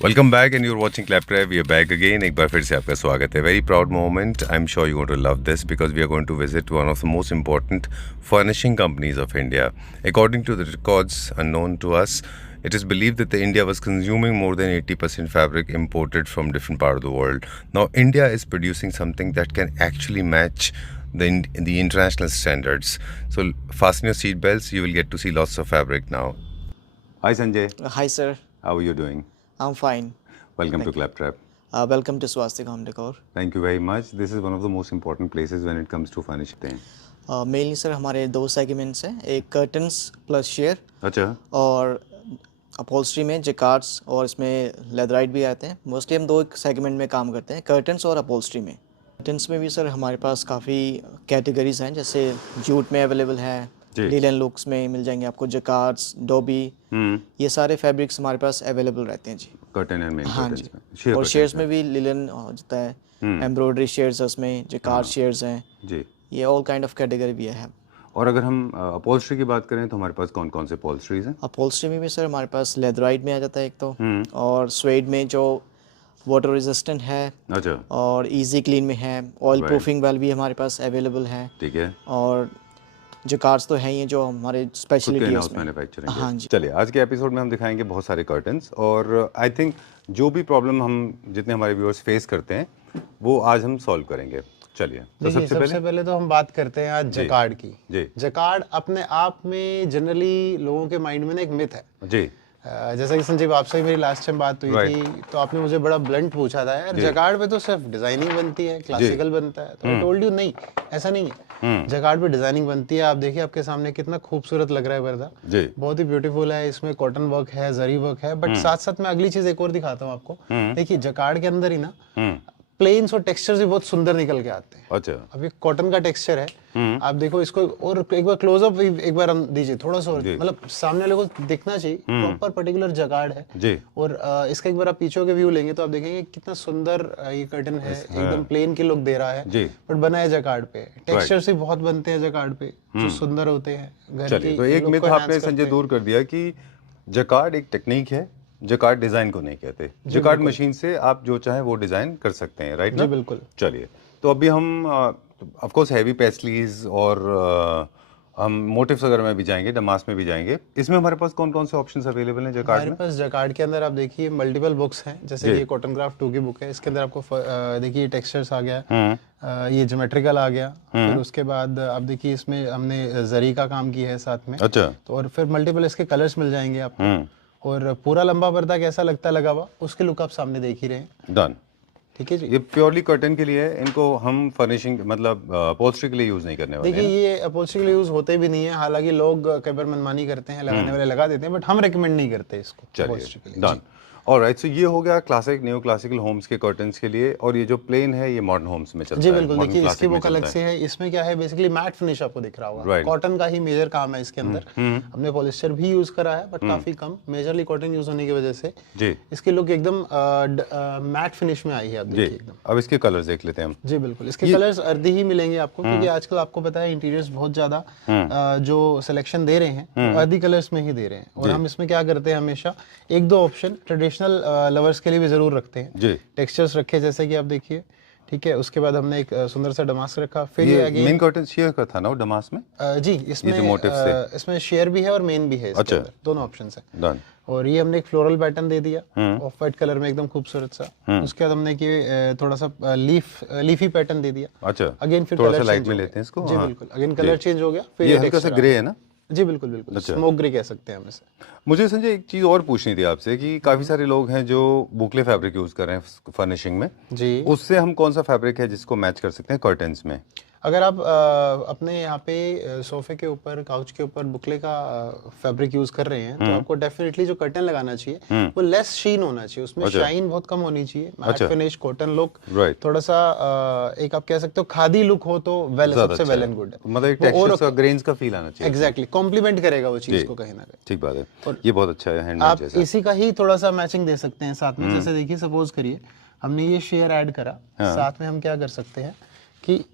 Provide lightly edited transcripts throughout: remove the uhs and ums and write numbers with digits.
Welcome back and you're watching Claptrap. We are back again. एक बार फिर से आपका स्वागत है. Very proud moment. I'm sure you're going to love this because we are going to visit one of the most important furnishing companies of India. According to the records unknown to us, it is believed that India was consuming more than 80% fabric imported from different parts of the world. Now India is producing something that can actually match the international standards. So fasten your seat belts. You will get to see lots of fabric now. Hi Sanjay. Hi sir, How are you doing? I'm fine. Welcome to Claptrap. Welcome to Swastik Home Decor. Thank you very much. This is one of the most important places when it comes to furnishing. Mainly sir हमारे दो segments हैं, एक curtains plus share अच्छा. और upholstery में जैकार्ड्स और इसमें leatherette भी आते हैं. मोस्टली हम दो सेगमेंट में काम करते हैं, कर्टन्स और अपहोल्स्ट्री में. कर्टन्स में भी सर हमारे पास काफ़ी कैटेगरीज हैं, जैसे जूट में अवेलेबल है, लिनन लुक्स में मिल जाएंगे आपको, जैकार्ड्स, डोबी, ये सारे फैब्रिक्स हमारे पास अवेलेबल रहते हैं जी. कर्टन एंड मेन हाँ कर्टन्स जी. में. और शेयर्स में भी लिनन होता है, एम्ब्रॉयडरी शेयर्स उसमें, जैकार्ड शेयर्स हैं जी. ये ऑल काइंड ऑफ कैटेगरी भी है. और अगर हम अपहोल्स्ट्री की बात करें तो हमारे पास कौन कौन से अपहोल्स्ट्रीज हैं? अपहोल्स्ट्री में भी सर हमारे पास लेदराइट में आ जाता है एक तो, और स्वेड में जो वाटर रेजिस्टेंट है, अच्छा, और इजी क्लीन में है, ऑयल प्रूफिंग वाल भी हमारे पास अवेलेबल है. ठीक है. और जैकार्ड्स तो हैं ही जो हमारे स्पेशलिटी है उसमें. मैन्युफैक्चरिंग. हाँ जी. चलिए आज के एपिसोड में हम दिखाएंगे बहुत सारे कर्टन्स और आई थिंक जो भी प्रॉब्लम हम जितने हमारे व्यूअर्स फेस करते हैं वो आज हम सॉल्व करेंगे. चलिए तो सबसे पहले तो हम बात करते हैं आज जैकार्ड की. जैकार्ड अपने आप में जनरली लोगों के माइंड में ना एक मिथ है जी. जैसा कि संजीव आपसे ही मेरी लास्ट टाइम बात हुई थी तो आपने मुझे बड़ा ब्लंट पूछा था, यार जैकार्ड पे तो सिर्फ डिजाइनिंग बनती है, क्लासिकल बनता है. तो आई टोल्ड यू नहीं, ऐसा नहीं है. जैकार्ड पे डिजाइनिंग बनती है. आप देखिए आपके सामने कितना खूबसूरत लग रहा है पर्दा, बहुत ही ब्यूटीफुल है. इसमें कॉटन वर्क है, जरी वर्क है, बट साथ साथ मैं अगली चीज एक और दिखाता हूँ आपको. देखिए जैकार्ड के अंदर ही ना प्लेन्स और टेक्सचर्स भी बहुत सुंदर निकल के आते हैं. अच्छा. अब ये कॉटन का टेक्सचर है, आप देखो इसको और एक बार क्लोजअप एक बार हम दीजिए थोड़ा सा, मतलब सामने वाले को दिखना चाहिए प्रॉपर पर्टिकुलर जैकार्ड है जी. और इसका एक बार आप पीछे के व्यू लेंगे तो आप देखेंगे कितना सुंदर ये कर्टन है, एकदम प्लेन की लुक दे रहा है जी, बट बना है जैकार्ड पे. टेक्सचर्स भी बहुत बनते हैं जैकार्ड पे जो सुंदर होते हैं घर की. तो एक मिथ आपने संजय दूर कर दिया कि जैकार्ड एक टेक्निक है, जैकार्ड डिजाइन को नहीं कहते. जैकार्ड मशीन से आप जो चाहे वो डिजाइन कर सकते हैं, राइट? जी बिल्कुल. चलिए तो अभी हम ऑफ कोर्स हैवी पेस्टलीज और हम मोटिव्स वगैरह में भी जाएंगे, डमास में भी जाएंगे. इसमें हमारे पास कौन कौन से ऑप्शंस अवेलेबल हैं जैकार्ड में? हमारे पास जैकार्ड के अंदर आप देखिए मल्टीपल बुक्स हैं, जैसे ये कॉटन क्राफ्ट 2 की बुक है. इसके अंदर आपको देखिए टेक्सचर्स आ गया, ये ज्योमेट्रिकल आ गया. फिर उसके बाद आप देखिए इसमें हमने जरी का काम किया है साथ में. अच्छा. तो और फिर मल्टीपल इसके कलर्स मिल जाएंगे आपको. और पूरा लंबा पर्दा कैसा लगता लगा हुआ उसके लुक आप सामने देख ही रहे हैं. डन. ठीक है जी. ये प्योरली कर्टन के लिए है, इनको हम फर्निशिंग मतलब अपहोल्स्ट्री के लिए यूज नहीं करने वाले. देखिए ये अपहोल्स्ट्री के लिए यूज होते भी नहीं है, हालांकि लोग कई बार मनमानी करते हैं, लगाने वाले लगा देते हैं, बट हम रेकमेंड नहीं करते इसको. चलिए डन. ऑलराइट. सो ये हो गया क्लासिक न्यू क्लासिकल होम्स के कर्टन्स के लिए, और ये जो प्लेन है ये मॉडर्न होम्स में चलता है. जी बिल्कुल. देखिए इसकी बुक अलग से है. इसमें क्या है बेसिकली मैट फिनिश आपको दिख रहा होगा. कॉटन का ही मेजर काम है इसके अंदर. हमने पॉलिस्टर भी यूज करा है बट काफी कम, मेजरली कॉटन यूज होने की वजह से जी इसकी लुक एकदम मैट फिनिश में आई है. आप देखिए एकदम. अब इसके कलर्स देख लेते हैं हम. जी बिल्कुल. इसके कलर्स अर्धी ही मिलेंगे आपको, क्योंकि आजकल आपको पता है इंटीरियर्स बहुत ज्यादा जो सिलेक्शन दे रहे हैं अर्धी कलर्स में ही दे रहे हैं. और हम इसमें क्या करते हैं, हमेशा एक दो ऑप्शन ट्रेडिशनल लवर्स के लिए भी जरूर रखते हैं जी. टेक्सचर्स रखे जैसे कि आप देखिए, ठीक है. उसके बाद हमने एक सुंदर सा डमास रखा. फिर ये मेन कर्टन शेयर का था ना डमास में जी. इसमें शेयर भी है और मेन भी है. अच्छा. दोनों ऑप्शंस हैं. डन. और ये हमने एक फ्लोरल पैटर्न दे दिया ऑफ वाइट कलर में, एकदम खूबसूरत सा. उसके बाद हमने थोड़ा सा लीफी पैटर्न दे दिया. अच्छा. अगेन फिर थोड़ा सा लाइट में लेते हैं इसको. जी बिल्कुल. अगेन कलर चेंज हो गया. फिर ये हल्का सा ग्रे है ना? जी बिल्कुल बिल्कुल. स्मोक ग्रे कह सकते हैं हम इसे. मुझे संजय एक चीज और पूछनी थी आपसे कि काफी सारे लोग हैं जो बुकले फैब्रिक यूज कर रहे हैं फर्निशिंग में जी. उससे हम कौन सा फैब्रिक है जिसको मैच कर सकते हैं कर्टन्स में? अगर आप अपने यहाँ पे सोफे के ऊपर, काउच के ऊपर बुकले का फैब्रिक यूज कर रहे हैं तो आपको डेफिनेटली जो कर्टन लगाना चाहिए वो लेस शीन होना चाहिए. उसमें शाइन बहुत कम होनी चाहिए. मैट फिनिश कॉटन लुक, थोड़ा सा एक आप कह सकते हो खादी लुक हो तो सबसे वेल एंड गुड है. मतलब टेक्सचर का, ग्रेन्स का फील आना चाहिए. एग्जैक्टली. कॉम्प्लीमेंट करेगा वो चीज को कहीं ना कहीं. ठीक बात है. और ये बहुत अच्छा है हैंडमेड जैसा. आप इसी का ही थोड़ा सा मैचिंग दे सकते हैं साथ में. जैसे देखिए सपोज करिए हमने ये शेयर ऐड करा, साथ में हम क्या कर सकते हैं कि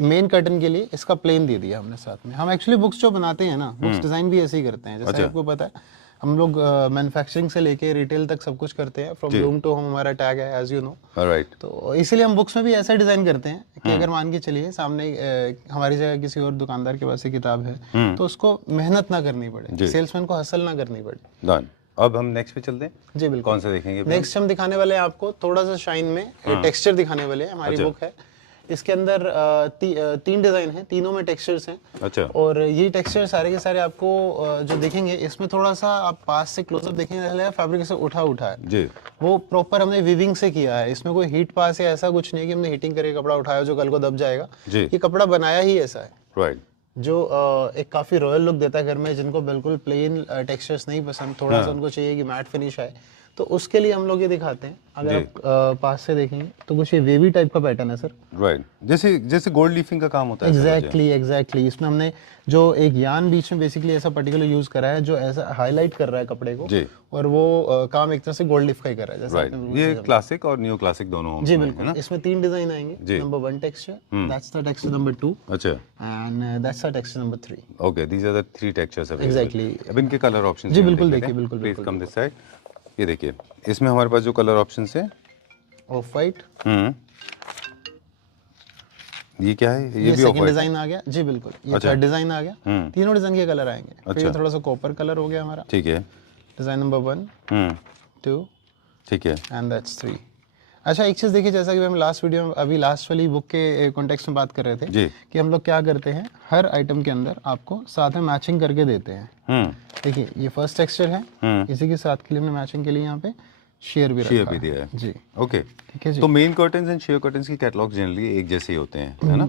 मेन कर्टन के लिए इसका प्लेन दे दिया हमने साथ में. हम एक्चुअली बुक्स जो बनाते हैं ना, बुक्स डिजाइन भी ऐसे ही करते हैं. जैसे आपको पता है हम लोग मैन्युफैक्चरिंग से लेके रिटेल तक सब कुछ करते हैं, फ्रॉम लूम टू होम हमारा टैग है, एज यू नो। राइट। तो इसीलिए हम बुक्स में भी ऐसा डिजाइन करते हैं कि अगर मान के चलिए सामने हमारी जगह किसी और दुकानदार के पास ये किताब है तो उसको मेहनत ना करनी पड़े, सेल्समैन को हसल ना करनी पड़े। डन। अब हम नेक्स्ट पे चलते हैं। जी बिल्कुल। कौन सा देखेंगे? नेक्स्ट हम दिखाने वाले हैं आपको थोड़ा सा शाइन में टेक्सचर दिखाने वाले हैं। हमारी बुक है, इसके अंदर तीन डिजाइन हैं, तीनों में टेक्सचर्स हैं। अच्छा। और ये टेक्सचर सारे के सारे आपको जो देखेंगे इसमें थोड़ा सा आप पास से क्लोजअप देखेंगे, फैब्रिक से उठा है जी, वो प्रॉपर हमने वीविंग से किया है। इसमें कोई हीट पास या ऐसा कुछ नहीं है कि हमने हीटिंग करके कपड़ा उठाया जो कल को दब जाएगा। ये कपड़ा बनाया ही ऐसा है, राइट, जो एक काफी रॉयल लुक देता है घर में। जिनको बिल्कुल प्लेन टेक्सचर्स नहीं पसंद, थोड़ा सा उनको चाहिए कि मैट फिनिश आए, तो उसके लिए हम लोग ये दिखाते हैं। अगर आप पास से देखेंगे तो कुछ ये वेवी टाइप का पैटर्न है सर, राइट, जैसे गोल्ड लीफिंग का काम होता है। एग्जैक्टली। इसमें हमने जो एक यान बीच में बेसिकली ऐसा पर्टिकुलर यूज करा है जो ऐसा हाईलाइट कर रहा है कपड़े को, और वो काम एक तरह से गोल्ड लीफ का ही कर रहा है। जैसे ये क्लासिक और न्यू क्लासिक दोनों जी बिल्कुल। इसमें 3 डिजाइन आएंगे। Number 1 texture, that's the texture number 2, अच्छा, and that's the texture number 3। Okay, these are the 3 textures available. Exactly. अब इनके कलर ऑप्शंस जी बिल्कुल देखिए, बिल्कुल प्लीज कम दिस साइड। ये देखिए, इसमें हमारे पास जो कलर ऑप्शंस हैं, ऑफ वाइट, ये क्या है? ये भी सेकंड डिजाइन आ गया जी बिल्कुल। ये थर्ड डिजाइन आ गया। तीनों डिजाइन के कलर आएंगे। अच्छा। फिर थोड़ा सा कॉपर कलर हो गया हमारा, ठीक है। डिजाइन नंबर 1, 2, ठीक है, एंड दैट्स 3। अच्छा, एक चीज देखिए, जैसा कि हम लास्ट वीडियो में अभी लास्ट वाली बुक के कॉन्टेक्स्ट में बात कर रहे थे जी, कि हम लोग क्या करते हैं, हर आइटम के अंदर आपको साथ में मैचिंग करके देते हैं। देखिए, ये फर्स्ट टेक्सचर है, इसी के साथ के लिए हमने मैचिंग के लिए यहाँ पे शेयर भी दिया है जी। ओके, ठीक है जी। तो main curtains and sheer curtains की कैटलॉग जनरली एक जैसे ही होते हैं, है ना?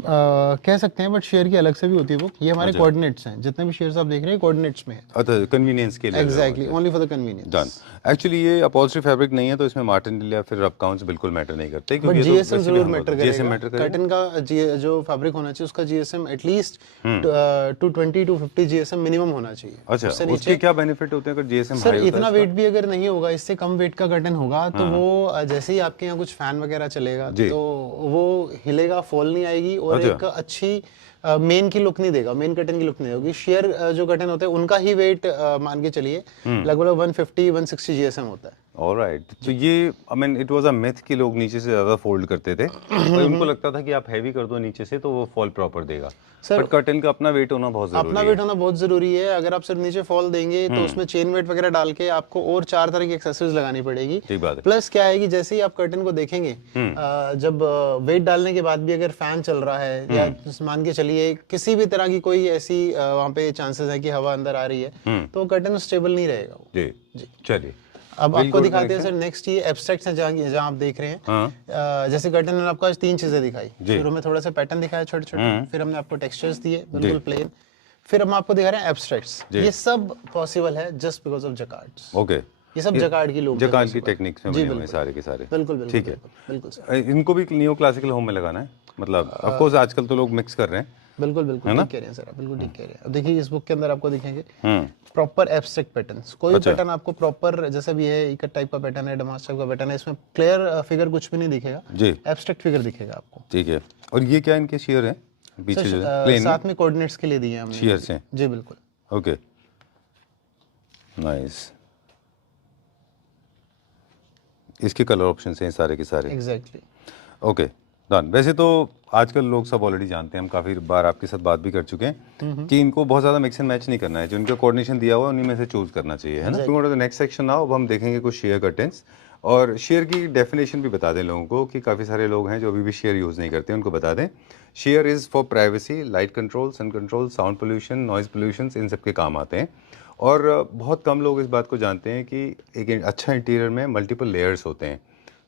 कह सकते हैं, बट शेयर की अलग से भी होती है बुक। ये हमारे कोऑर्डिनेट्स हैं, जितने भी शेयर्स आप देख रहे हैं कोऑर्डिनेट्स में है। अच्छा, कन्वीनियंस के लिए। Exactly, only for the convenience. Done. Actually ये अपॉल्स्ट्री फैब्रिक नहीं है, तो इसमें मार्टिनडेल या फिर रब काउंट्स बिल्कुल मैटर नहीं करते, क्योंकि जीएसएम जरूर मैटर करेगा। जीएसएम मैटर करेगा। कर्टन का जो फैब्रिक होना चाहिए उसका GSM at least 220 to 50 GSM minimum होना चाहिए। अच्छा, उसके क्या बेनिफिट होते हैं अगर जीएसएम हाई होता है? सर, इतना वेट भी अगर नहीं होगा, इससे कम वेट का कर्टन होगा तो वो जैसे ही आपके यहाँ कुछ फैन वगैरह चलेगा तो वो हिलेगा, फॉल नहीं आएगी, और एक अच्छी मेन की लुक नहीं देगा, मेन कर्टन की लुक नहीं होगी। शेयर जो कर्टन होते हैं उनका ही वेट मान के चलिए लगभग 150-160 जीएसएम होता है। ऑलराइट। तो ये I mean it was a myth कि लोग नीचे से ज्यादा फोल्ड करते थे, और उनको लगता था कि आप हैवी कर दो नीचे से तो वो फॉल प्रॉपर देगा। सर, बट कर्टन का अपना वेट होना बहुत जरूरी है। अपना वेट होना बहुत जरूरी है। अगर आप सिर्फ नीचे फॉल देंगे तो उसमें चेन वेट वगैरह डाल के आपको और 4 तरह की एक्सेसरीज लगानी पड़ेगी। ठीक बात है। प्लस क्या है कि जैसे ही आप कर्टन को देखेंगे, जब वेट डालने के बाद भी अगर फैन चल रहा है या मान के चलिए किसी भी तरह की कोई ऐसी वहाँ पे चांसेस है कि हवा अंदर आ रही है, तो कर्टन स्टेबल नहीं रहेगा। जी जी। चलिए, अब आपको दिखाते हैं सर नेक्स्ट। ये एब्स्ट्रैक्ट्स हैं जहाँ आप देख रहे हैं। जैसे कर्टन में आपको आज 3 चीजें दिखाई। शुरू में थोड़ा सा पैटर्न दिखाया छोटे छोटे, फिर हमने आपको टेक्सचर्स दिए बिल्कुल प्लेन, फिर हम आपको दिखा रहे हैं एब्स्ट्रैक्ट्स। ये सब पॉसिबल है जस्ट बिकॉज ऑफ जकार्ड्स। ओके, ये सब जकार्ड की लोग, जकार्ड की टेक्निक्स में बने हुए सारे के सारे। बिल्कुल बिल्कुल, ठीक है, बिल्कुल सर। इनको भी नियो क्लासिकल होम में लगाना है, मतलब ऑफ कोर्स आजकल तो लोग मिक्स कर रहे हैं। बिल्कुल बिल्कुल ठीक कह रहे हैं सर आप, बिल्कुल ठीक कह रहे हैं। अब देखिए, इस बुक के अंदर आपको दिखेंगे प्रॉपर एब्स्ट्रैक्ट पैटर्न्स। कोई भी पैटर्न आपको प्रॉपर, जैसा भी है इकट टाइप का पैटर्न है, डमास टाइप का पैटर्न है, इसमें क्लियर फिगर कुछ भी नहीं दिखेगा जी, एब्स्ट्रैक्ट फिगर दिखेगा आपको। ठीक है। और ये क्या इनके शेयर है पीछे जो प्लेन साथ में कोऑर्डिनेट्स के लिए दिए हैं हमने शेयर से? जी बिल्कुल। Okay, nice. इसके कलर ऑप्शंस हैं सारे के सारे। एग्जैक्टली। Okay, done. वैसे तो आजकल लोग सब ऑलरेडी जानते हैं, हम काफ़ी बार आपके साथ बात भी कर चुके हैं कि इनको बहुत ज़्यादा मिक्स एंड मैच नहीं करना है, जो इनका कोऑर्डिनेशन दिया हुआ है उन्हीं में से चूज करना चाहिए, है ना? तो नेक्स्ट सेक्शन नाउ, अब हम देखेंगे कुछ शेयर कर्टेंस, और शेयर की डेफिनेशन भी बता दें लोगों को, कि काफ़ी सारे लोग हैं जो अभी भी शेयर यूज़ नहीं करते, उनको बता दें। Sheer is for privacy, light control, sun control, sound pollution, noise pollution, इन सब के काम आते हैं। और बहुत कम लोग इस बात को जानते हैं कि एक अच्छा इंटीरियर में मल्टीपल लेयर्स होते हैं।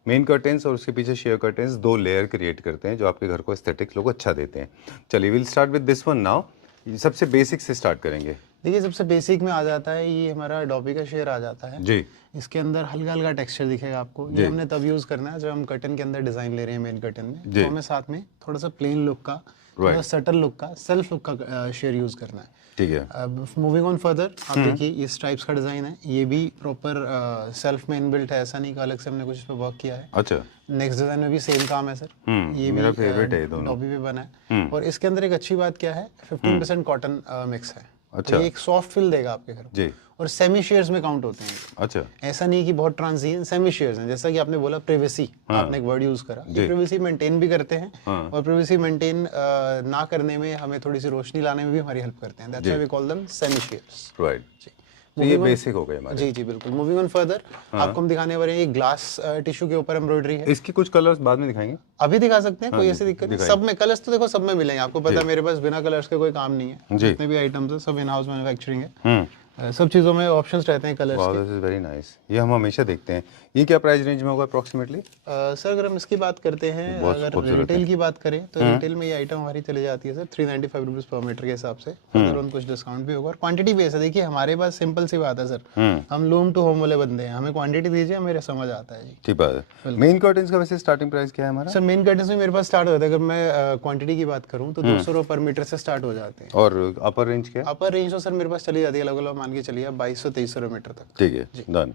मेन कर्टेंस और उसके पीछे शेयर कर्टेंस 2 लेयर क्रिएट करते हैं, जो आपके घर को एस्थेटिक लुक अच्छा देते हैं। चलिए, will start with this one now. सबसे बेसिक से स्टार्ट करेंगे। देखिए, सबसे बेसिक में आ जाता है ये हमारा अडोबी का शेयर आ जाता है जी। इसके अंदर हल्का हल्का टेक्सचर दिखेगा आपको। ये हमने तब यूज करना है जब हम कर्टन के अंदर डिजाइन ले रहे हैं मेन कर्टन में, तो हमें साथ में थोड़ा सा प्लेन लुक का, थोड़ा सटल लुक का, सेल्फ लुक का शेयर यूज करना है। ठीक है। अब मूविंग ऑन फर्दर, आप देखिए ये स्ट्राइप्स का डिजाइन है, ये भी प्रॉपर सेल्फ में इनबिल्ट है, ऐसा नहीं कि अलग से हमने कुछ इस पे वर्क किया है। अच्छा। नेक्स्ट डिजाइन में भी सेम काम है सर। ये मेरा फेवरेट है, दोनों अडोबी पे बना है। और इसके अंदर एक अच्छी बात क्या है, 15% कॉटन मिक्स है। अच्छा। ये एक सॉफ्ट फील देगा आपके घर को जी। और सेमी शेयर्स में काउंट होते हैं। अच्छा। ऐसा नहीं कि बहुत ट्रांजिएंट, सेमी शेयर्स हैं। जैसा कि आपने बोला प्रिवेसी, आपने एक वर्ड यूज करा, ये प्रिवेसी मेंटेन भी करते हैं और प्रिवेसी मेंटेन ना करने में हमें थोड़ी सी रोशनी लाने में भी हमारी हेल्प करते हैं। That's why we call them semi sheers. Right. तो ये बेसिक हो गए हमारे। जी जी बिल्कुल। मूविंग ऑन फर्दर, आपको हम दिखाने वाले हैं ये ग्लास टिश्यू के ऊपर एम्ब्रॉयडरी है। इसके कुछ कलर्स बाद में दिखाएंगे, अभी दिखा सकते हैं, कोई ऐसी दिक्कत नहीं। सब में कलर्स तो देखो सब में मिलेंगे, आपको पता है मेरे पास बिना कलर्स के कोई काम नहीं है। जितने भी आइटम्स है सब इन हाउस मैन्युफैक्चरिंग है। सब चीज़ों में ऑप्शंस रहते हैं कलर्स के। This is very nice. ये हम हमेशा देखते हैं। ये क्या प्राइस रेंज में होगा अप्रोक्सीमेटली? सर अगर हम इसकी बात करते हैं, अगर रिटेल की बात करें तो रिटेल में ये आइटम हमारी चली जाती है सर 395 रुपीज़ पर मीटर के हिसाब से। अगर उन कुछ डिस्काउंट भी होगा और क्वांटिटी बेस है। देखिए हमारे पास सिंपल सी बात है सर, हम लूम टू होम वाले बंदे हैं, हमें क्वांटिटी दीजिए, मेरे समझ आता है जी। ठीक बात है। मेन कर्टन्स का वैसे स्टार्टिंग प्राइस क्या है हमारा? सर मेन कर्टन्स में मेरे पास स्टार्ट होता है, अगर मैं क्वांटिटी की बात करूँ तो 200 रुपये पर मीटर से स्टार्ट हो जाते हैं। और अपर रेंज क्या? अपर रेंज तो सर मेरे पास चली जाती है, अलग अलग मान के चलिए 2200-2300 मीटर तक। ठीक है, डन।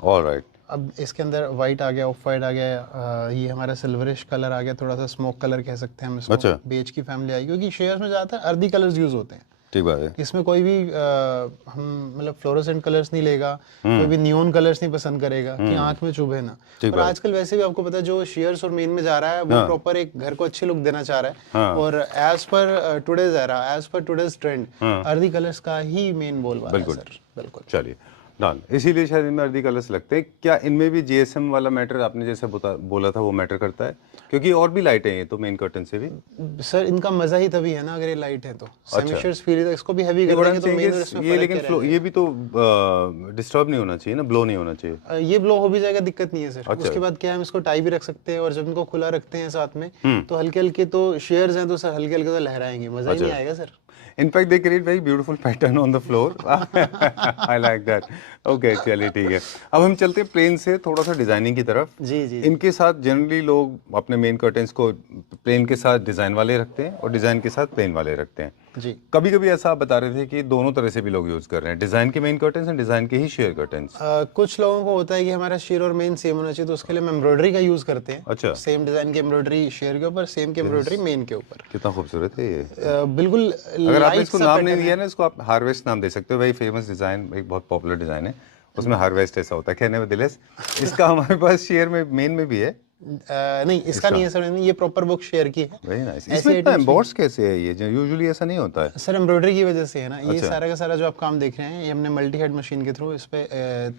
ऑलराइट। अब इसके अंदर वाइट आ गया, ऑफ वाइट आ गया, ये हमारा सिल्वरिश कलर आ गया, थोड़ा सा स्मोक कलर कह सकते हैं हम इसको। अच्छा। बेज की फैमिली आई, क्योंकि शेयर्स में ज़्यादातर अर्दी कलर्स यूज होते हैं। ठीक बात है। इसमें कोई भी हम मतलब फ्लोरोसेंट कलर्स नहीं लेगा, कोई भी नियॉन कलर्स नहीं पसंद करेगा कि आंख में चुभे ना। और आजकल वैसे भी आपको पता है जो शेयर्स और मेन में जा रहा है वो प्रॉपर एक घर को अच्छी लुक देना चाह रहा है। और as per today's era, as per today's trend, earthy colours का ही मेन बोलबाला है सर। बिल्कुल। चलिए डन। इसीलिए शायद इनमें अर्दी कलर्स लगते हैं। क्या इनमें भी जीएसएम वाला मैटर आपने जैसे बोला था वो मैटर करता है? क्योंकि और भी लाइट है ये तो मेन कर्टन से भी। सर इनका मजा ही तभी है ना अगर ये लाइट है तो। सेमी शेयर्स फील, इसको भी हेवी कर देंगे तो मेन और इसमें ये लेकिन फ्लो ये भी तो डिस्टर्ब नहीं होना चाहिए ना, ब्लो नहीं होना चाहिए। ये ब्लो हो भी जाएगा, दिक्कत नहीं है सर। उसके बाद क्या है, हम इसको टाई भी रख सकते हैं और जब इनको खुला रखते हैं साथ में तो हल्के हल्के तो शेयर्स हैं तो सर हल्के हल्के तो लहराएंगे, मजा ही नहीं आएगा sir. In fact, they create very beautiful pattern on the floor. I like that. Okay, चलिए ठीक है। अब हम चलते हैं प्लेन से थोड़ा सा डिजाइनिंग की तरफ। जी जी। इनके साथ जनरली लोग अपने मेन कर्टेंस को प्लेन के साथ डिजाइन वाले रखते हैं और डिजाइन के साथ प्लेन वाले रखते हैं। जी। कभी कभी ऐसा आप बता रहे थे कि दोनों तरह से भी लोग यूज कर रहे हैं, डिजाइन के मेन कर्टेंस और डिजाइन के ही शेयर कर्टेंस। कुछ लोगों को होता है कि हमारा शेयर और मेन सेम होना चाहिए तो उसके लिए हम एम्ब्रॉयडरी का यूज करते हैं। अच्छा। सेम डिजाइन की एम्ब्रॉयडरी शेयर के ऊपर, सेम की एम्ब्रॉयडरी मेन के ऊपर। कितना खूबसूरत है ये। बिल्कुल। अगर आपने इसको नाम नहीं दिया ना, इसको आप हार्वेस्ट नाम दे सकते हो। भाई फेमस डिजाइन, एक बहुत पॉपुलर डिजाइन है, उसमें हार्वेस्ट ऐसा होता है, कहने में दिलेस। इसका हमारे पास शेयर में मेन में भी है। नहीं इसका नहीं है सर, ये प्रॉपर बुक शेयर की है। Very nice. इसमें इतना एम्बॉस कैसे है ये? यूजुअली ऐसा नहीं होता है सर। एम्ब्रॉयडरी की वजह से है ना। ये सारा का सारा जो आप काम देख रहे हैं ये हमने मल्टी हेड मशीन के थ्रू इस पे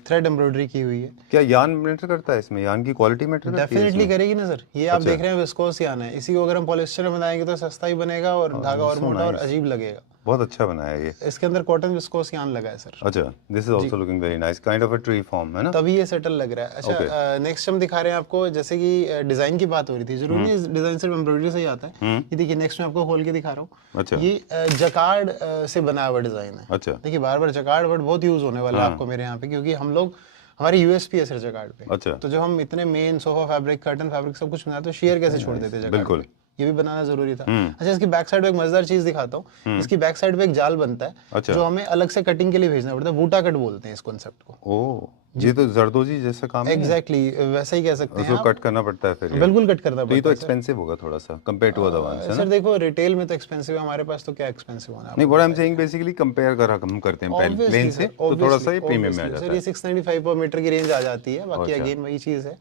थ्रेड एम्ब्रॉयडरी की हुई है। क्या यान मैटर करता है इसमें? यान की क्वालिटी मैटर करती है? डेफिनेटली करेगी ना सर। ये आप देख रहे हैं विस्कोस यान है, इसी को अगर हम पॉलिस्टर में बनाएंगे तो सस्ता ही बनेगा और धागा और मोटा और अजीब लगेगा। बहुत अच्छा बनाया है ये। इसके अंदर कॉटन विस्कोस यान लगा है सर। अच्छा, this is also looking very nice, kind of a tree form है ना, तभी ये सेटल लग रहा है। अच्छा, नेक्स्ट हम दिखा रहे हैं आपको, जैसे कि डिजाइन की बात हो रही थी, जरूरी नहीं डिजाइन सिर्फ एम्ब्रॉयडरी से ही आता है। ये देखिए नेक्स्ट में आपको खोल के दिखा रहा हूँ। अच्छा। ये जकार्ड से बना हुआ डिजाइन है। अच्छा। देखिए बार बार जकार्ड वर्ड बहुत यूज होने वाला है आपको मेरे यहाँ पे, क्योंकि हम लोग हमारी यूएसपी है सर जकार्ड पे। अच्छा। तो जब हम इतने main sofa fabric, curtain fabric सब कुछ बनाते तो शेयर कैसे छोड़ देते जकार्ड? बिल्कुल, ये भी बनाना जरूरी था। अच्छा, इसकी बैक साइड पे एक मजेदार चीज दिखाता हूँ। इसकी बैक साइड पे एक जाल बनता है। अच्छा। जो हमें अलग से कटिंग के लिए भेजना पड़ता है, वूटा कट बोलते हैं इस कॉन्सेप्ट को। ओह, ये तो जरदोजी जैसा काम है। एग्जैक्टली वैसा ही कह सकते हैं। उसको कट करना पड़ता है फिर? बिल्कुल कट करना पड़ता है। तो एक्सपेंसिव होगा थोड़ा सा कंपेयर टू अदर वंस, है ना? सर देखो रिटेल में तो एक्सपेंसिव है, हमारे पास तो क्या एक्सपेंसिव होना है। नहीं, what I am saying basically compare कर हम करते हैं पहले प्लेन से, तो थोड़ा सा ये प्रीमियम में आ जाता है। सर ये 695 पर मीटर की रेंज आ जाती है। बाकी अगेन वही चीज है,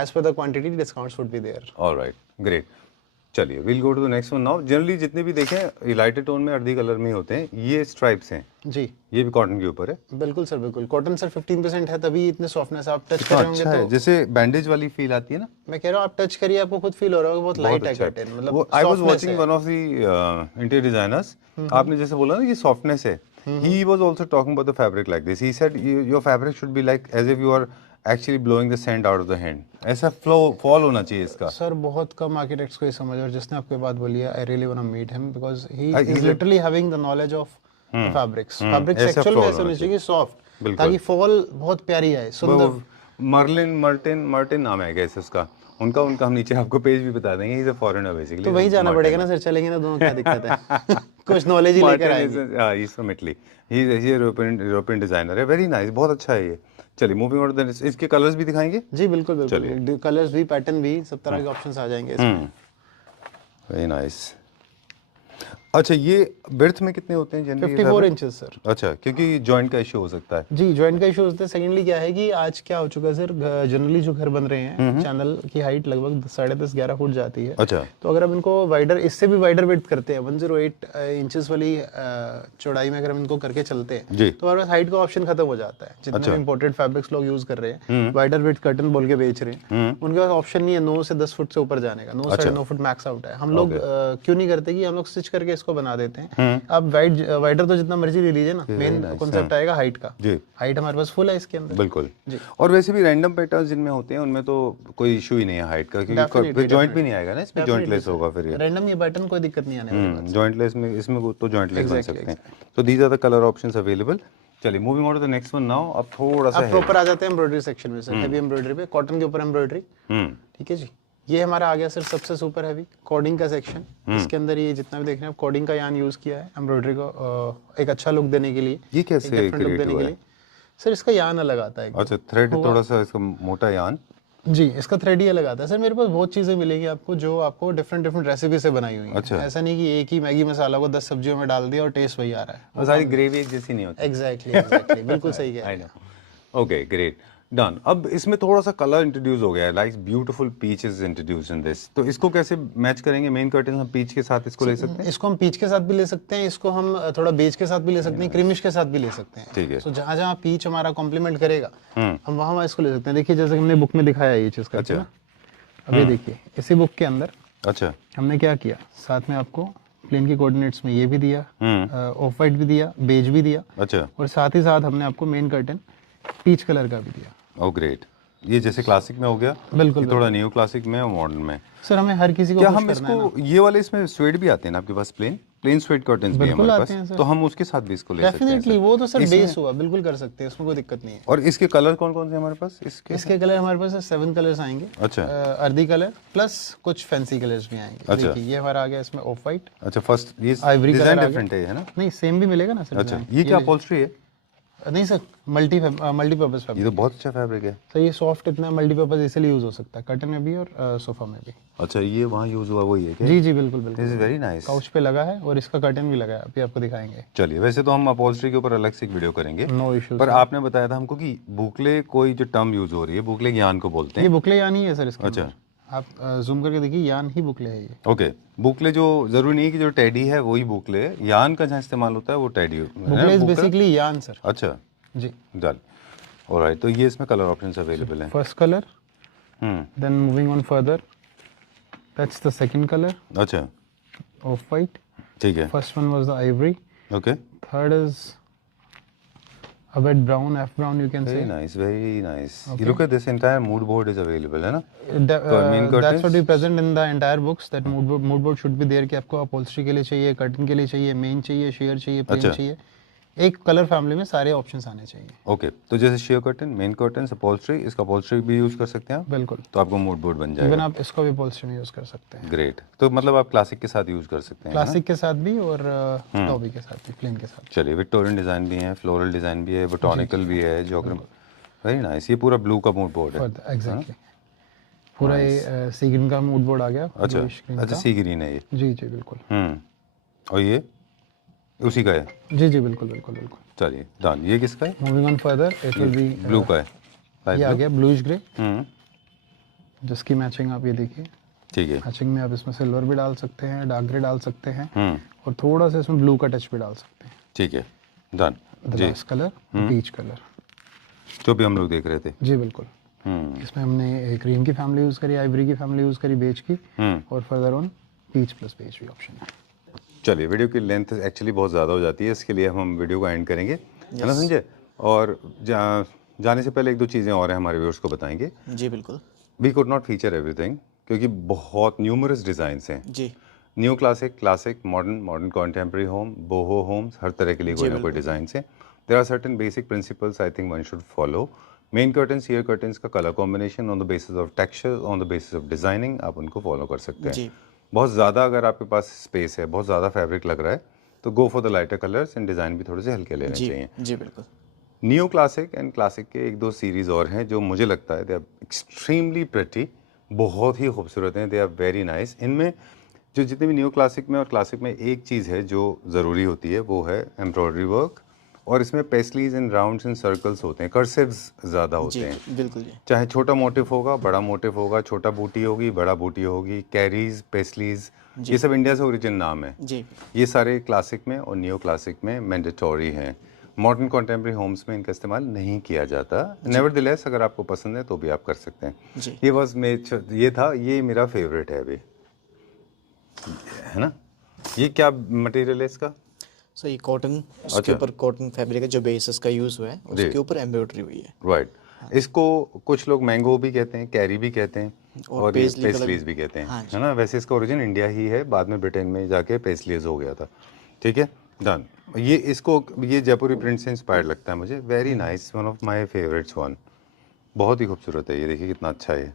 as per the quantity discounts would be there. Alright, great. चलिए will go to the next one now. Generally जितने भी देखें लाइटर टोन में अर्दी कलर में होते हैं। ये स्ट्राइप्स हैं जी, ये भी कॉटन के ऊपर है। बिल्कुल सर, बिल्कुल। कॉटन सर 15% है, तभी इतने सॉफ्टनेस आप टच कर रहे होंगे तो जैसे बैंडेज वाली फील आती है ना। मैं कह रहा हूँ आप टच करिए, आपको खुद फील हो रहा होगा बहुत लाइट है कॉटन। मतलब I was watching one of the interior designers, आपने जैसे बोला ना ये सॉफ्टनेस है, he was also talking about the fabric like this. He said your fabric should be like as if you are actually blowing the sand out of the hand. ऐसा flow fall होना चाहिए इसका। Sir बहुत कम architects को ये समझ, और जिसने आपको बात बोली है, I really want to meet him because he is literally having the knowledge of fabrics. Fabrics actual में ऐसे होने चाहिए सॉफ्ट, ताकि फॉल बहुत प्यारी आए, सुंदर। मर्टिन नाम है गैस उसका, उनका हम नीचे आपको पेज भी बता देंगे। Is a foreigner basically. तो वही जाना पड़ेगा ना सर, चलेंगे ना दोनों, क्या दिक्कत है? कुछ नॉलेज ही लेकर आएंगे। हां, he is from Italy, he is European designer है, वेरी नाइस, बहुत अच्छा है ये। चलिए मूविंग ऑन टू द, इसके कलर्स भी दिखाएंगे? जी बिल्कुल बिल्कुल, कलर्स भी, पैटर्न भी, सब तरह के ऑप्शंस आ जाएंगे इसमें। Very nice. अच्छा, ये बर्थ में कितने होते हैं जनरली? 54 inches sir. अच्छा, क्योंकि जॉइंट का इशू हो सकता है। जी, जॉइंट का इशू होता है। सेकेंडली क्या है कि आज क्या हो चुका है सर, जनरली जो घर बन रहे हैं, चैनल की हाइट लगभग 10.5-11 फुट जाती है। अच्छा। तो अगर हम इनको वाइडर, इससे भी वाइडर विड्थ करते हैं, 108 इंचेस वाली चौड़ाई में अगर हम इनको करके चलते हैं जी। तो हमारे पास हाइट का ऑप्शन खत्म हो जाता है। जितने भी इंपोर्टेड फैब्रिक्स लोग यूज कर रहे हैं, वाइडर विड्थ कर्टन बोल के बेच रहे हैं, उनके पास ऑप्शन नहीं है 9 से 10 फुट से ऊपर जाने का। 9 से 9 फुट मैक्स आउट है। हम लोग क्यों नहीं करते कि हम लोग स्टिच करके इसको बना देते हैं। अब वाइडर तो जितना मर्जी ले लीजिए ना, मेन कॉन्सेप्ट आएगा हाइट का। हाइट हमारे पास फुल है इसके अंदर। बिल्कुल जी। और वैसे भी रैंडम पैटर्न्स जिनमें होते हैं उनमें तो कोई इशू ही नहीं है हाइट का, क्योंकि जॉइंट भी नहीं आएगा ना इसमें, जॉइंटलेस होगा फिर ये रैंडम, ये पैटर्न कोई दिक्कत नहीं आने वाली। जॉइंटलेस में इसमें तो जॉइंटलेस बन सकते हैं। तो these are the colour options available. चलिए moving on to the next one now. अब थोड़ा सा प्रॉपर आ जाते हैं एम्ब्रॉयडरी सेक्शन में सर। हेवी एम्ब्रॉयडरी पे, कॉटन के ऊपर एम्ब्रॉयडरी। ठीक है जी। ये हमारा आ गया सर सबसे सुपर हैवी कोडिंग का सेक्शन। इसके अंदर ये जितना भी देख रहे हैं कोडिंग का यान यूज किया है एम्ब्रॉयडरी को एक अच्छा लुक देने के लिए। ये कैसे क्रिएट हुआ है सर? इसका यान अलग आता है। अच्छा, थ्रेड थोड़ा सा इसका मोटा यान। जी, इसका थ्रेड ही अलग आता है सर। मेरे पास बहुत चीजें मिलेंगी आपको जो आपको डिफरेंट रेसिपी से बनाई हुई है। अच्छा। ऐसा नहीं कि एक ही मैगी मसाला को 10 सब्जियों में डाल दिया और टेस्ट वही आ रहा है। वो सारी ग्रेवी एक जैसी नहीं होती। एग्जैक्टली बिल्कुल सही है। I know. Okay, great, done. अब इसमें थोड़ा सा कलर इंट्रोड्यूस हो गया है, like beautiful peach is introduce in this. तो इसको कैसे मैच करेंगे? मेन कर्टन हम पीच के साथ इसको ले सकते हैं? इसको हम पीच के साथ भी ले सकते हैं, इसको हम थोड़ा बेज के साथ भी ले सकते हैं, क्रीमिश के साथ भी ले सकते हैं। ठीक है। तो जहाँ जहाँ पीच हमारा कॉम्प्लीमेंट करेगा हम वहाँ इसको ले सकते हैं। देखिए जैसे हमने बुक में दिखाया ये चीज़ का। अच्छा। अब ये देखिए इसी बुक के अंदर अच्छा हमने क्या किया, साथ में आपको प्लेन के कोऑर्डिनेट्स में ये भी दिया, ऑफ वाइट भी दिया, बेज भी दिया। अच्छा। और साथ ही साथ हमने आपको मेन कर्टन पीच कलर का भी दिया। Oh great. ये जैसे क्लासिक में हो गया, बिल्कुल थोड़ा न्यू क्लासिक में और मॉडर्न में। सर हमें हर किसी को क्या हम इसको ये वाले इसमें स्वेड भी आते हैं ना आपके पास? प्लेन स्वेड कर्टन्स भी हैं हमारे पास, तो हम उसके साथ भी इसको ले सकते हैं। डेफिनेटली, वो तो सर बेस हुआ, बिल्कुल कर सकते हैं, उसमें कोई दिक्कत नहीं है। और इसके कलर कौन कौन से हमारे पास? इसके कलर हमारे पास 7 कलर्स आएंगे। अच्छा। अर्दी कलर प्लस कुछ फैंसी कलर्स भी आएंगे। अच्छा। देखिए ये हमारा आ गया इसमें ऑफ वाइट। अच्छा, फर्स्ट ये डिजाइन डिफरेंट है ना? नहीं, सेम भी मिलेगा ना सर। अच्छा, ये क्या अपहोल्स्ट्री है? नहीं सर, मल्टीपर्पज फैब्रिक। ये तो बहुत अच्छा फैब्रिक है सर। ये सॉफ्ट इतना मल्टीपर्पज इसलिए यूज हो सकता है, कर्टन में भी और सोफा में भी। अच्छा, ये वहाँ यूज हुआ वही है क्या? जी जी बिल्कुल बिल्कुल। This is very nice. Couch पे लगा है और इसका कर्टन भी लगा है, अभी आपको दिखाएंगे। चलिए, वैसे तो हम अपहोल्स्ट्री के ऊपर अलग से एक वीडियो करेंगे, नो इश्यूज। पर आपने बताया था हमको कि बुकले कोई जो टर्म यूज हो रही है, बुकले यान को बोलते हैं। ये बुकले यान ही है सर इसका। अच्छा। आप जूम करके देखिए, यान ही बुकले है ये। ओके, बुकले जो जरूरी नहीं है कि जो टेडी है वही बुकले है, यान का जहाँ इस्तेमाल होता है वो teddy boucle is basically yarn sir. अच्छा जी डन। ऑलराइट, तो ये इसमें कलर ऑप्शंस अवेलेबल हैं। First colour, then moving on further, that's the second colour. अच्छा, ऑफ वाइट। ठीक है। First one was the ivory. Okay. Third is a wet brown, F brown you can Very say. nice, very nice. Okay. You look at this entire mood board is available, है ना? That's what we present in the entire books. That mood board should be there कि आपको upholstery के लिए चाहिए, curtain के लिए चाहिए, main चाहिए, sheer चाहिए, plain अच्छा। चाहिए। एक कलर फैमिली में सारे ऑप्शंस आने चाहिए। ओके, तो जैसे share curtain, main curtain, upholstery, इसका अपहोल्स्ट्री भी यूज कर सकते हैं आप? बिल्कुल। तो आपको मूड बोर्ड बन जाएगा। इवन आप इसको भी अपहोल्स्ट्री में यूज कर सकते हैं। ग्रेट। तो मतलब आप क्लासिक के साथ यूज कर सकते हैं? क्लासिक के साथ भी और लॉबी के साथ भी, प्लेन के साथ। चलिए, विक्टोरियन डिजाइन भी है, फ्लोरल डिजाइन भी है, बोटॉनिकल भी है, ज्योग्राफी। Very nice. ये पूरा ब्लू का मूड बोर्ड है। एग्जैक्टली, पूरा ये सी ग्रीन का मूड बोर्ड आ गया। अच्छा अच्छा, सी ग्रीन है ये। जी जी बिल्कुल। और ये उसी का है? जी जी बिल्कुल बिल्कुल बिल्कुल। चलिए डन। ये किसका है? Moving on further, it will be blue का है। ये आ गया ब्लूइश ग्रे, हम्म, जिसकी मैचिंग आप ये देखिए। ठीक है। मैचिंग में आप इसमें सिल्वर भी डाल सकते हैं, डार्क ग्रे डाल सकते हैं, और थोड़ा सा इसमें ब्लू का टच भी डाल सकते हैं। ठीक है, done. The last colour peach colour, जो भी हम लोग देख रहे थे। जी बिल्कुल। इसमें हमने क्रीम की फैमिली यूज करी, आइवरी की फैमिली यूज करी, बेज की, और further on peach plus beige भी ऑप्शन है। चलिए, वीडियो की लेंथ एक्चुअली बहुत ज़्यादा हो जाती है, इसके लिए हम वीडियो को एंड करेंगे, है ना संजय? और जाने से पहले एक दो चीज़ें और हैं, हमारे व्यूअर्स को बताएंगे। जी बिल्कुल। We could not feature everything क्योंकि बहुत न्यूमरस डिज़ाइंस हैं। जी। New classic, modern contemporary home, boho homes, हर तरह के लिए कोई ना कोई डिज़ाइन है। There are certain basic principles I think one should follow. Main curtains, ईयर कर्टन्स का colour combination on the basis of texture, on the basis of designing, आप उनको फॉलो कर सकते हैं। जी। बहुत ज़्यादा अगर आपके पास स्पेस है, बहुत ज़्यादा फैब्रिक लग रहा है, तो go for the lighter colours and design भी थोड़े से हल्के लेने चाहिए। जी बिल्कुल। न्यू क्लासिक एंड क्लासिक के एक दो सीरीज़ और हैं जो मुझे लगता है दे आर एक्सट्रीमली प्रिटी, बहुत ही खूबसूरत हैं, दे आर वेरी नाइस। इनमें जो जितने भी न्यू क्लासिक में और क्लासिक में एक चीज़ है जो ज़रूरी होती है, वो है एम्ब्रॉयडरी वर्क, और इसमें पेस्लीज एंड राउंड्स एंड सर्कल्स होते हैं, कर्सिव्स ज़्यादा होते हैं। बिल्कुल जी। चाहे छोटा मोटिव होगा, बड़ा मोटिव होगा, छोटा बूटी होगी, बड़ा बूटी होगी, कैरीज, पेस्लीज, ये सब इंडिया से ओरिजिन नाम है जी। ये सारे क्लासिक में और न्यू क्लासिक में मैंडेटरी हैं। मॉडर्न कॉन्टेम्प्रेरी होम्स में इनका इस्तेमाल नहीं किया जाता। नेवरदलेस अगर आपको पसंद है तो भी आप कर सकते हैं जी। ये मेरा फेवरेट है अभी, है ना। ये क्या मटेरियल है इसका? सो ये कॉटन, उसके ऊपर कॉटन फैब्रिक है जो बेस इसका यूज़ हुआ है, उसके ऊपर एम्ब्रॉयडरी हुई है। राइट। इसको कुछ लोग मैंगो भी कहते हैं, कैरी भी कहते हैं, और पेस्लीज भी कहते हैं, है ना। वैसे इसका ओरिजिन इंडिया ही है, बाद में ब्रिटेन में जाके पेस्लीज हो गया था। ठीक है, डन। ये जयपुरी प्रिंट से इंस्पायर्ड लगता है मुझे। Very nice, one of my favourites one. बहुत ही खूबसूरत है ये, देखिए कितना अच्छा है।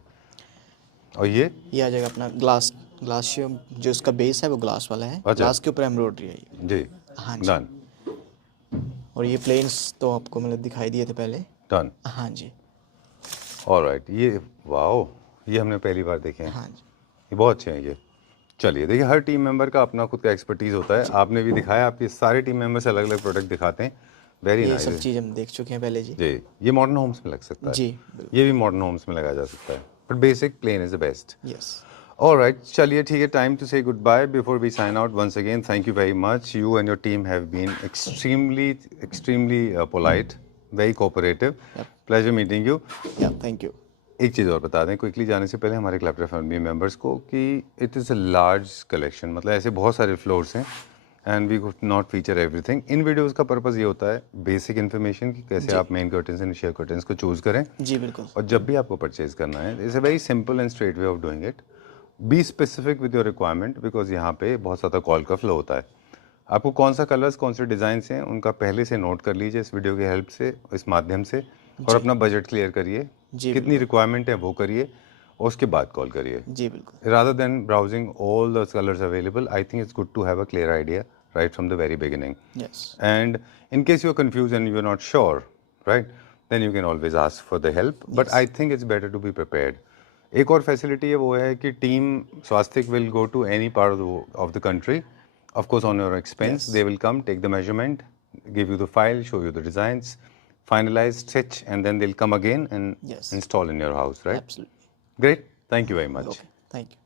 और ये आ जाएगा अपना ग्लास जो इसका बेस है वो ग्लास वाला है। ग्लास के ऊपर एम्ब्रॉयडरी है ये। जी, हाँ जी। डन। और ये प्लेन्स तो आपको मतलब दिखाई दिए थे पहले। डन। हाँ जी। ऑलराइट, ये वाओ, ये हमने पहली बार देखे हैं। हाँ जी। ये बहुत अच्छे हैं ये। चलिए देखिए, हर टीम मेंबर का अपना खुद का एक्सपर्टीज़ होता है। आपने भी दिखाया, आपके सारे टीम मेंबर्स अलग अलग प्रोडक्ट दिखाते हैं। Very nice. ये सब चीज़ हम देख चुके हैं पहले जी। जी, ये मॉडर्न होम्स में लग सकता है। जी, ये भी मॉडर्न होम्स में लगाया जा सकता है, but basic plain is the best. Yes. Alright, चलिए ठीक है, time to say goodbye before we sign out. Once again thank you very much. You and your team have been extremely polite, very cooperative. Pleasure meeting you. Yeah, thank you. एक चीज़ और बता दें quickly जाने से पहले हमारे क्लैपटॉप family members को कि it is a large collection, मतलब ऐसे बहुत सारे फ्लोर्स हैं and we could not feature everything. इन वीडियोस का पर्पस ये होता है बेसिक इन्फॉर्मेशन कि कैसे आप main curtains and sheer curtains को चूज़ करें। जी बिल्कुल। और जब भी आपको परचेज करना है, it's a very simple and straight way of doing it. Be specific with your requirement, because यहाँ पे बहुत ज़्यादा कॉल का फ्लो होता है। आपको कौन सा कलर्स, कौन से डिज़ाइन हैं, उनका पहले से नोट कर लीजिए इस वीडियो की हेल्प से, इस माध्यम से, और अपना बजट क्लियर करिए, कितनी रिक्वायरमेंट है वो करिए, और उसके बाद कॉल करिए। जी बिल्कुल। Rather than browsing all the colours available, I think it's good to have a clear idea right from the very beginning. Yes. And in case you're confused and you're not sure, right, then you can always ask for the help. But I think it's better to be prepared. एक और facility है वो है कि team Swastik will go to any part of the country, of course on your expense. They will come, take the measurement, give you the file, show you the designs, finalize, stitch, and then they'll come again and install in your house, right? Absolutely. Great. Thank you very much. Okay. Thank you.